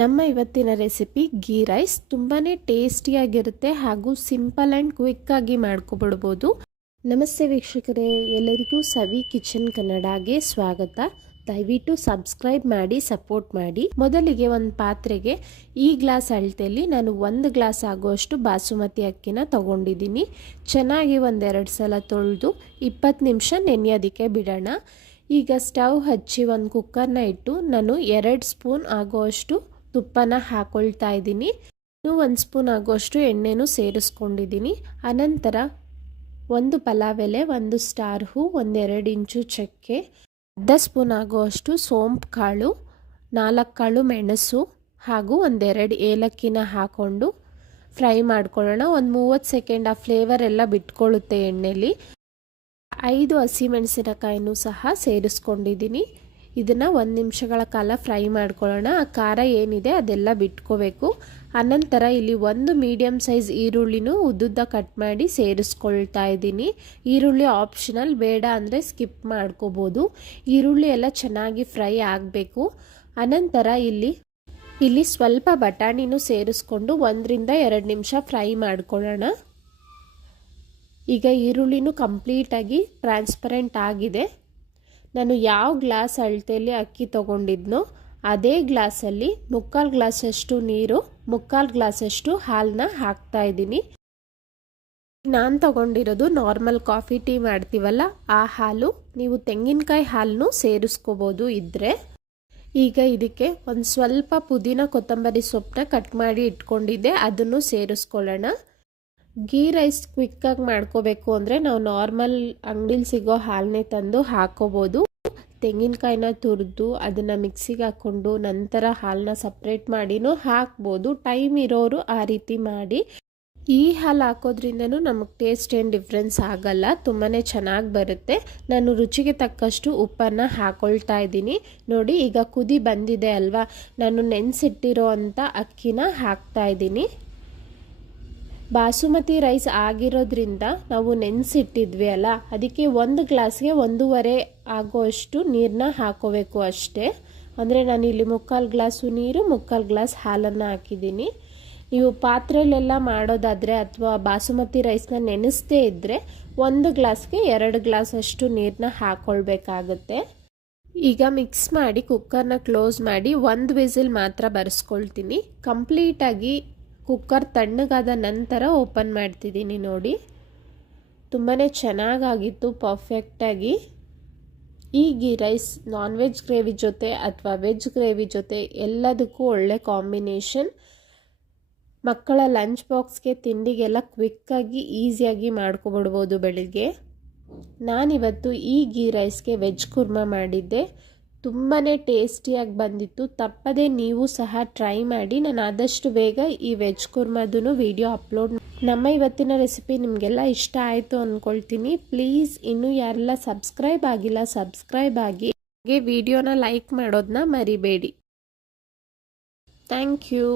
ನಮ್ಮ ಇವತ್ತಿನ recipe ghee rice ತುಂಬಾ ಟೇಸ್ಟಿಯಾಗಿರುತ್ತೆ ಹಾಗೂ ಸಿಂಪಲ್ ಆ್ಯಂಡ್ ಕ್ವಿಕ್ಕಾಗಿ ಮಾಡ್ಕೊಬಿಡ್ಬೋದು. ನಮಸ್ತೆ ವೀಕ್ಷಕರೇ, ಎಲ್ಲರಿಗೂ ಸವಿ ಕಿಚನ್ ಕನ್ನಡಗೆ ಸ್ವಾಗತ. ದಯವಿಟ್ಟು ಸಬ್ಸ್ಕ್ರೈಬ್ ಮಾಡಿ ಸಪೋರ್ಟ್ ಮಾಡಿ. ಮೊದಲಿಗೆ ಒಂದು ಪಾತ್ರೆಗೆ ಈ ಗ್ಲಾಸ್ ಅಳತೆಯಲ್ಲಿ ನಾನು 1 ಗ್ಲಾಸ್ ಆಗುವಷ್ಟು ಬಾಸುಮತಿ ಅಕ್ಕಿನ ತಗೊಂಡಿದ್ದೀನಿ. ಚೆನ್ನಾಗಿ ಒಂದೆರಡು ಸಲ ತೊಳೆದು 20 ನಿಮಿಷ ನೆನೆಯೋದಕ್ಕೆ ಬಿಡೋಣ. ಈಗ ಸ್ಟವ್ ಹಚ್ಚಿ ಒಂದು ಕುಕ್ಕರ್ನ ಇಟ್ಟು ನಾನು 2 ಸ್ಪೂನ್ ಆಗುವಷ್ಟು ತುಪ್ಪನ ಹಾಕೊಳ್ತಾ ಇದ್ದೀನಿ. 1 ಸ್ಪೂನ್ ಆಗುವಷ್ಟು ಎಣ್ಣೆನೂ ಸೇರಿಸ್ಕೊಂಡಿದ್ದೀನಿ. ಅನಂತರ 1 ಪಲಾವ್ ಎಲೆ, 1 ಸ್ಟಾರ್ ಹೂ, 1-2 ಇಂಚು ಚಕ್ಕೆ, ಅರ್ಧ ಸ್ಪೂನ್ ಆಗುವಷ್ಟು ಸೋಂಪು ಕಾಳು, 4 ಕಾಳು ಮೆಣಸು ಹಾಗೂ 1-2 ಏಲಕ್ಕಿನ ಹಾಕ್ಕೊಂಡು ಫ್ರೈ ಮಾಡ್ಕೊಳ್ಳೋಣ. ಒಂದು 30 ಸೆಕೆಂಡ್ ಆ ಫ್ಲೇವರ್ ಎಲ್ಲ ಬಿಟ್ಕೊಳ್ಳುತ್ತೆ ಎಣ್ಣೆಲಿ. 5 ಹಸಿಮೆಣಸಿನಕಾಯಿನೂ ಸಹ ಸೇರಿಸ್ಕೊಂಡಿದ್ದೀನಿ. ಇದನ್ನು 1 ನಿಮಿಷಗಳ ಕಾಲ ಫ್ರೈ ಮಾಡ್ಕೊಳ್ಳೋಣ. ಆ ಖಾರ ಏನಿದೆ ಅದೆಲ್ಲ ಬಿಟ್ಕೋಬೇಕು. ಅನಂತರ ಇಲ್ಲಿ 1 ಮೀಡಿಯಮ್ ಸೈಜ್ ಈರುಳ್ಳಿನೂ ಉದ್ದುದ್ದ ಕಟ್ ಮಾಡಿ ಸೇರಿಸ್ಕೊಳ್ತಾ ಇದ್ದೀನಿ. ಈರುಳ್ಳಿ ಆಪ್ಷನಲ್, ಬೇಡ ಅಂದರೆ ಸ್ಕಿಪ್ ಮಾಡ್ಕೋಬೋದು. ಈರುಳ್ಳಿ ಎಲ್ಲ ಚೆನ್ನಾಗಿ ಫ್ರೈ ಆಗಬೇಕು. ಅನಂತರ ಇಲ್ಲಿ ಸ್ವಲ್ಪ ಬಟಾಣಿನೂ ಸೇರಿಸ್ಕೊಂಡು 1-2 ನಿಮಿಷ ಫ್ರೈ ಮಾಡ್ಕೊಳ್ಳೋಣ. ಈಗ ಈರುಳ್ಳಿನೂ ಕಂಪ್ಲೀಟಾಗಿ ಟ್ರಾನ್ಸ್ಪರೆಂಟ್ ಆಗಿದೆ. ನಾನು ಯಾವ ಗ್ಲಾಸ್ ಅಳತೆಯಲ್ಲಿ ಅಕ್ಕಿ ತೊಗೊಂಡಿದ್ನೋ ಅದೇ ಗ್ಲಾಸಲ್ಲಿ 3/4 ಗ್ಲಾಸಷ್ಟು ನೀರು, 3/4 ಗ್ಲಾಸಷ್ಟು ಹಾಲನ್ನ ಹಾಕ್ತಾ ಇದ್ದೀನಿ. ನಾನು ತಗೊಂಡಿರೋದು ನಾರ್ಮಲ್ ಕಾಫಿ ಟೀ ಮಾಡ್ತೀವಲ್ಲ ಆ ಹಾಲು. ನೀವು ತೆಂಗಿನಕಾಯಿ ಹಾಲನ್ನು ಸೇರಿಸ್ಕೋಬೋದು ಇದ್ದರೆ. ಈಗ ಇದಕ್ಕೆ ಒಂದು ಸ್ವಲ್ಪ ಪುದೀನ ಕೊತ್ತಂಬರಿ ಸೊಪ್ಪನ್ನ ಕಟ್ ಮಾಡಿ ಇಟ್ಕೊಂಡಿದ್ದೆ, ಅದನ್ನು ಸೇರಿಸ್ಕೊಳ್ಳೋಣ. ಗೀ ರೈಸ್ ಕ್ವಿಕ್ಕಾಗಿ ಮಾಡ್ಕೋಬೇಕು ಅಂದರೆ ನಾವು ನಾರ್ಮಲ್ ಅಂಗಡಿಲಿ ಸಿಗೋ ಹಾಲನ್ನೇ ತಂದು ಹಾಕೋಬೋದು. ತೆಂಗಿನಕಾಯಿನ ತುರಿದು ಅದನ್ನು ಮಿಕ್ಸಿಗೆ ಹಾಕ್ಕೊಂಡು ನಂತರ ಹಾಲನ್ನ ಸಪ್ರೇಟ್ ಮಾಡಿನೂ ಹಾಕ್ಬೋದು. ಟೈಮ್ ಇರೋರು ಆ ರೀತಿ ಮಾಡಿ. ಈ ಹಾಲು ಹಾಕೋದ್ರಿಂದನೂ ನಮಗೆ ಟೇಸ್ಟ್ ಏನು ಡಿಫ್ರೆನ್ಸ್ ಆಗಲ್ಲ, ತುಂಬಾ ಚೆನ್ನಾಗಿ ಬರುತ್ತೆ. ನಾನು ರುಚಿಗೆ ತಕ್ಕಷ್ಟು ಉಪ್ಪನ್ನು ಹಾಕೊಳ್ತಾ ಇದ್ದೀನಿ. ನೋಡಿ, ಈಗ ಕುದಿ ಬಂದಿದೆ ಅಲ್ವಾ, ನಾನು ನೆನೆಸಿಟ್ಟಿರೋ ಅಂಥ ಅಕ್ಕಿನ ಹಾಕ್ತಾ ಇದ್ದೀನಿ. ಬಾಸುಮತಿ ರೈಸ್ ಆಗಿರೋದ್ರಿಂದ ನಾವು ನೆನೆಸಿಟ್ಟಿದ್ವಿ ಅಲ್ಲ, ಅದಕ್ಕೆ 1 ಗ್ಲಾಸ್ಗೆ 1.5 ಆಗೋಷ್ಟು ನೀರನ್ನ ಹಾಕೋಬೇಕು ಅಷ್ಟೇ. ಅಂದರೆ ನಾನಿಲ್ಲಿ 3/4 ಗ್ಲಾಸು ನೀರು, 3/4 ಗ್ಲಾಸ್ ಹಾಲನ್ನು ಹಾಕಿದ್ದೀನಿ. ನೀವು ಪಾತ್ರೆಯಲ್ಲೆಲ್ಲ ಮಾಡೋದಾದರೆ ಅಥವಾ ಬಾಸುಮತಿ ರೈಸ್ನ ನೆನೆಸದೇ ಇದ್ದರೆ 1 ಗ್ಲಾಸ್ಗೆ 2 ಗ್ಲಾಸ್ ಅಷ್ಟು ನೀರನ್ನ ಹಾಕ್ಕೊಳ್ಬೇಕಾಗುತ್ತೆ. ಈಗ ಮಿಕ್ಸ್ ಮಾಡಿ ಕುಕ್ಕರ್ನ ಕ್ಲೋಸ್ ಮಾಡಿ 1 ವಿಸಿಲ್ ಮಾತ್ರ ಬರೆಸ್ಕೊಳ್ತೀನಿ. ಕಂಪ್ಲೀಟಾಗಿ ಕುಕ್ಕರ್ ತಣ್ಣಗಾದ ನಂತರ ಓಪನ್ ಮಾಡ್ತಿದ್ದೀನಿ. ನೋಡಿ, ತುಂಬಾ ಚೆನ್ನಾಗಾಗಿತ್ತು, ಪರ್ಫೆಕ್ಟಾಗಿ. ಈ ghee rice non veg gravy ಜೊತೆ ಅಥವಾ ವೆಜ್ ಗ್ರೇವಿ ಜೊತೆ ಎಲ್ಲದಕ್ಕೂ ಒಳ್ಳೆ ಕಾಂಬಿನೇಷನ್. ಮಕ್ಕಳ ಲಂಚ್ ಬಾಕ್ಸ್ಗೆ, ತಿಂಡಿಗೆಲ್ಲ ಕ್ವಿಕ್ಕಾಗಿ ಈಸಿಯಾಗಿ ಮಾಡ್ಕೊಬಿಡ್ಬೋದು ಬೆಳಿಗ್ಗೆ. ನಾನಿವತ್ತು ಈ ಗೀ ರೈಸ್ಗೆ ವೆಜ್ ಕುರ್ಮಾ ಮಾಡಿದ್ದೆ. ತುಂಬಾ ಟೇಸ್ಟಿಯಾಗಿ ಬಂದಿತ್ತು. ತಪ್ಪದೆ ನೀವು ಸಹ ಟ್ರೈ ಮಾಡಿ. ನಾನು ಆದಷ್ಟು ಬೇಗ ಈ ವೆಜ್ ಕುರ್ಮಾದೂ ವಿಡಿಯೋ ಅಪ್ಲೋಡ್. ನಮ್ಮ ಇವತ್ತಿನ ರೆಸಿಪಿ ನಿಮಗೆಲ್ಲ ಇಷ್ಟ ಆಯಿತು ಅಂದ್ಕೊಳ್ತೀನಿ. ಪ್ಲೀಸ್ ಇನ್ನೂ ಯಾರೆಲ್ಲ ಸಬ್ಸ್ಕ್ರೈಬ್ ಆಗಿಲ್ಲ ಸಬ್ಸ್ಕ್ರೈಬ್ ಆಗಿ, ಹಾಗೆ ವಿಡಿಯೋನ ಲೈಕ್ ಮಾಡೋದನ್ನ ಮರಿಬೇಡಿ. Thank you.